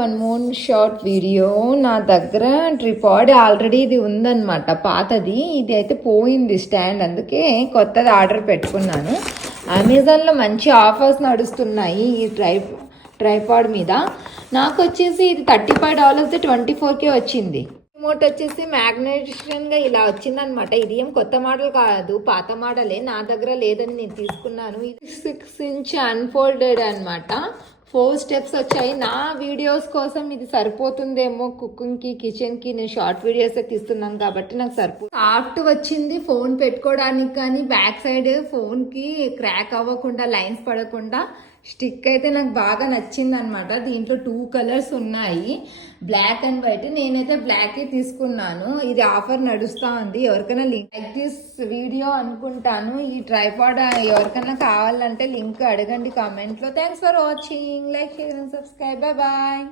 One more short video. నా దగ్గర ట్రిపాడ్ already ఇది ఉందన్నమాట, పాతది. ఇది అయితే పోయింది స్టాండ్, అందుకే కొత్తది ఆర్డర్ పెట్టుకున్నాను. అమెజాన్లో మంచి ఆఫర్స్ నడుస్తున్నాయి ఈ ట్రైపాడ్ మీద. నాకు వచ్చేసి ఇది $35 24K వచ్చింది. రిమోట్ వచ్చేసి మ్యాగ్నెటిషన్గా ఇలా వచ్చిందనమాట. ఇది ఏం కొత్త మోడల్ కాదు, పాత మోడలే. నా దగ్గర లేదని నేను తీసుకున్నాను. ఇది 6 ఇంచ్ అన్ఫోల్డెడ్ అనమాట. 4 స్టెప్స్ వచ్చాయి. నా వీడియోస్ కోసం ఇది సరిపోతుందేమో, కుకింగ్కి కిచెన్కి. నేను షార్ట్ వీడియోస్ తీస్తున్నాను కాబట్టి నాకు సరిపోతుంది. సాఫ్ట్ వచ్చింది ఫోన్ పెట్టుకోవడానికి, కానీ బ్యాక్ సైడ్ ఫోన్కి క్రాక్ అవ్వకుండా, లైన్స్ పడకుండా స్టిక్ అయితే నాకు బాగా నచ్చింది అనమాట. దీంట్లో 2 కలర్స్ ఉన్నాయి, బ్లాక్ అండ్ వైట్. నేనైతే బ్లాక్ తీసుకున్నాను. ఇది ఆఫర్ నడుస్తూ ఉంది. ఎవరికైనా లింక్ లైక్ దిస్ వీడియో అనుకుంటాను. ఈ ట్రైపాడ్ ఎవరికైనా కావాలంటే లింక్ అడగండి కామెంట్లో. Thanks for watching. Like, share and subscribe. Bye.